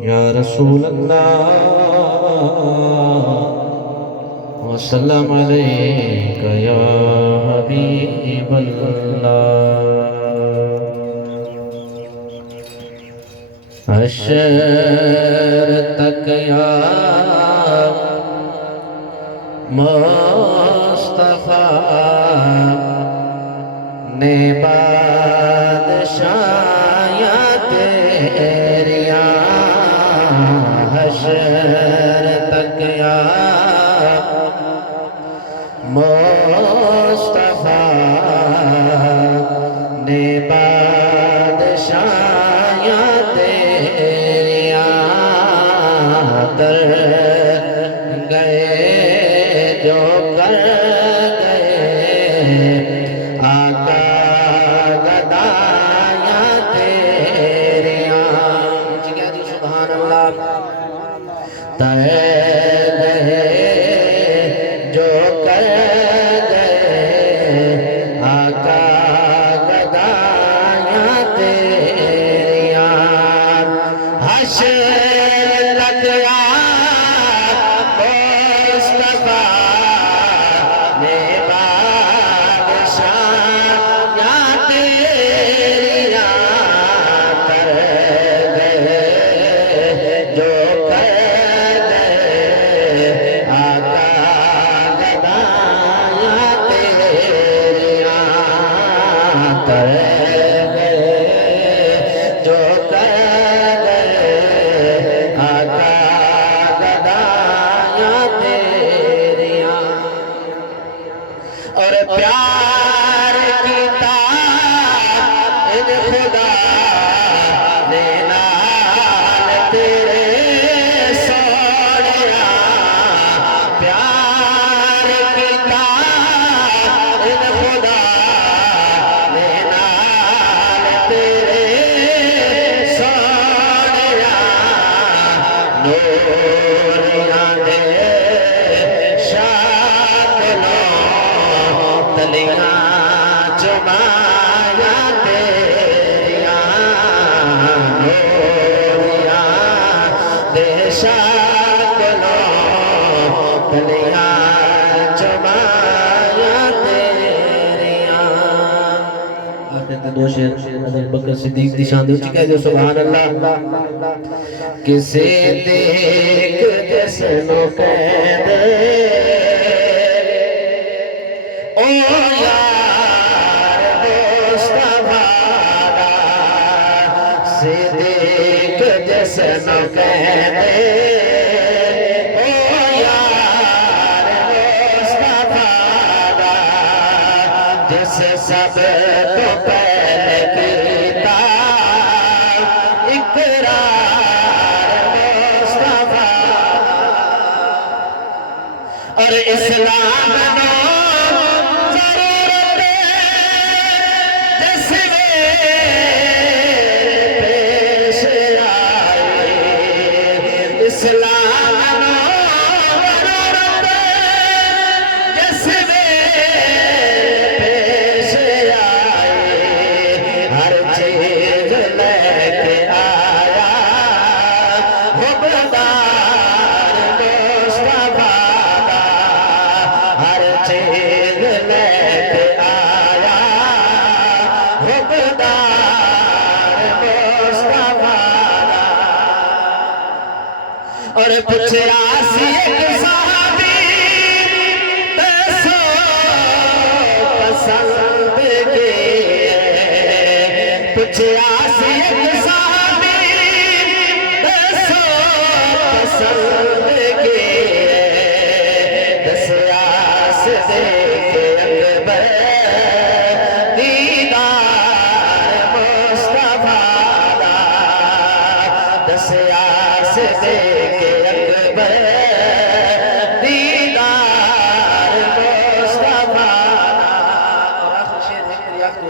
یا رسول اللہ وسلم علیک یا حبیب اللہ حشر تک یا مصطفیٰ نے بادشاہیاں تیریاں حشر تک یا مصطفیٰ نے بادشاہیاں تیریاں در گئے جو کر گئے آقا گدایاں تیریاں سبحان اللہ تر گئے جو کر گئے آقا گدایاں تیریاں حشر تک یا مصطفیٰ نے بادشاہیاں تیریاں کر گئے جو کر گئے آقا گدایاں تیریاں کر گئے جو کر گئے آقا گدایاں تیریاں اور پیار کی تاج خدا نے لال تیرے سوڑیا پیار کی تاج خدا نے لال تیرے سوڑیا نوریاں دے تلیاں چمایا تیریاں نوریاں دے شاکلوں تلیاں چمایا تیریاں آخر تے دو شیر حضرت بکر صدیق دی شان دے کہہ دو سبحان اللہ کسے دیکھ جس نو قید او یار مصطفیٰ صدیق جس نو قید او یار مصطفیٰ جس سب تو پہلے کیتا اقرار مصطفیٰ اور اسلام نو اسلام ضرورت جس میں پیش آئے ہر چیز لے کے آیا حکمدار مصطفیٰ ہر چیز لے کے آیا حکمدار مصطفیٰ اور پوچھ راسی ایک صحابی دسو پسند کیے پوچھ راسی ایک صحابی دسو پسند کیے دس راس دیکھ اکبر دیدار مصطفیٰ دس راس دیکھ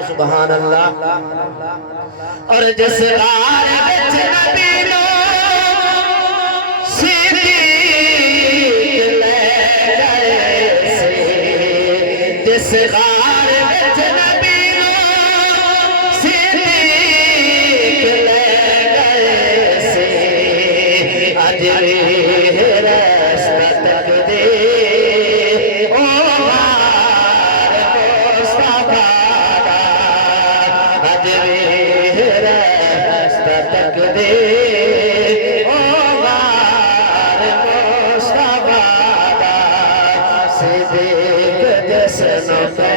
سبحان اللہ اور جس غار وچ نبی نو صدیق لے گئے سی جس غار وچ نبی نو صدیق تک دے او غار مصطفیٰ دا صدیق جسنوں